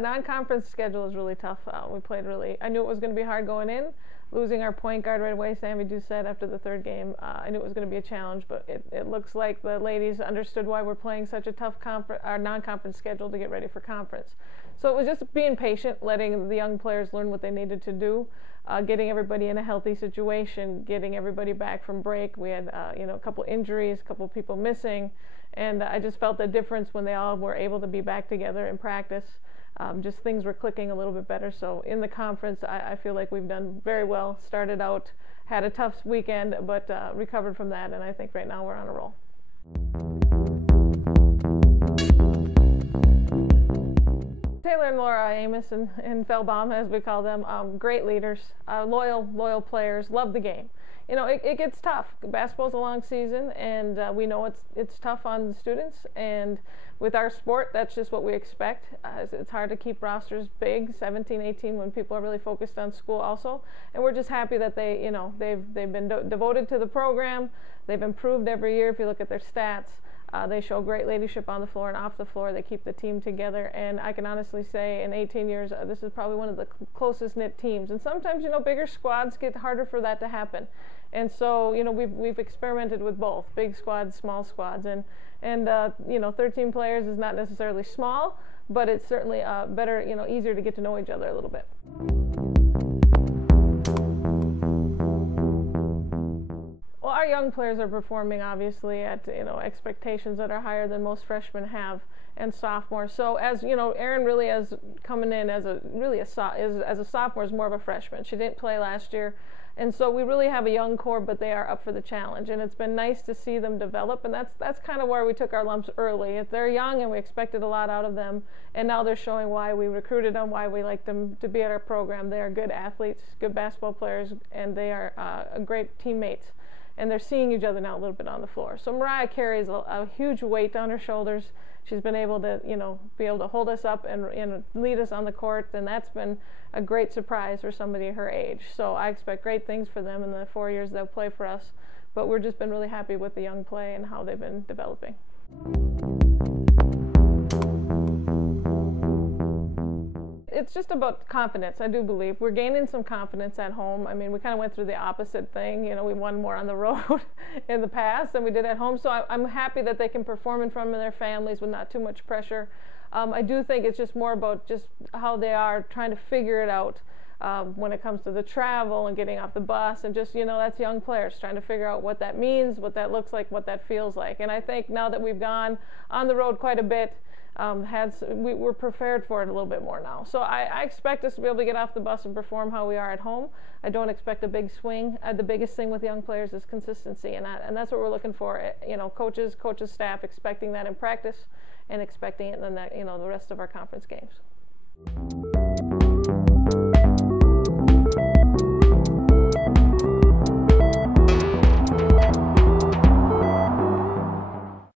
Non-conference schedule is really tough. I knew it was going to be hard going in. Losing our point guard right away, Sammy Doucette, after the third game, I knew it was going to be a challenge, but it looks like the ladies understood why we're playing such a tough non-conference schedule to get ready for conference. So it was just being patient, letting the young players learn what they needed to do, getting everybody in a healthy situation, getting everybody back from break. We had a couple injuries, a couple people missing, and I just felt the difference when they all were able to be back together in practice. Just things were clicking a little bit better. So in the conference, I feel like we've done very well. Started out, had a tough weekend, but recovered from that, and I think right now we're on a roll. Taylor and Laura Amos and Fellbaum, as we call them, great leaders, loyal players, love the game. You know, it gets tough. Basketball's a long season, and we know it's tough on the students, and with our sport, that's just what we expect. It's hard to keep rosters big, 17, 18, when people are really focused on school also. And we're just happy that they've been devoted to the program. They've improved every year. If you look at their stats, they show great leadership on the floor and off the floor. They keep the team together, and I can honestly say in 18 years, this is probably one of the closest knit teams. And sometimes, bigger squads get harder for that to happen. And so, we've experimented with both, big squads, small squads, and 13 players is not necessarily small, but it's certainly better, easier to get to know each other a little bit. Well, our young players are performing obviously at expectations that are higher than most freshmen have and sophomores. So as Erin really is coming in as a sophomore, is more of a freshman. She didn't play last year. And so we really have a young core, but they are up for the challenge. And it's been nice to see them develop, and that's kind of where we took our lumps early. If they're young and we expected a lot out of them, and now they're showing why we recruited them, why we like them to be at our program. They are good athletes, good basketball players, and they are great teammates. And they're seeing each other now a little bit on the floor. So Mariah carries a huge weight on her shoulders. She's been able to, hold us up and lead us on the court, and that's been a great surprise for somebody her age. So I expect great things for them in the 4 years they'll play for us. But we've just been really happy with the young play and how they've been developing. It's just about confidence, I do believe. We're gaining some confidence at home. I mean, we kind of went through the opposite thing. We won more on the road in the past than we did at home. So I'm happy that they can perform in front of their families with not too much pressure. I do think it's just more about just how they are trying to figure it out when it comes to the travel and getting off the bus, and just, that's young players trying to figure out what that means, what that looks like, what that feels like. And I think now that we've gone on the road quite a bit, we're prepared for it a little bit more now. So I expect us to be able to get off the bus and perform how we are at home. I don't expect a big swing. The biggest thing with young players is consistency, and that's what we're looking for. Coaches, staff, expecting that in practice, and expecting it in the rest of our conference games.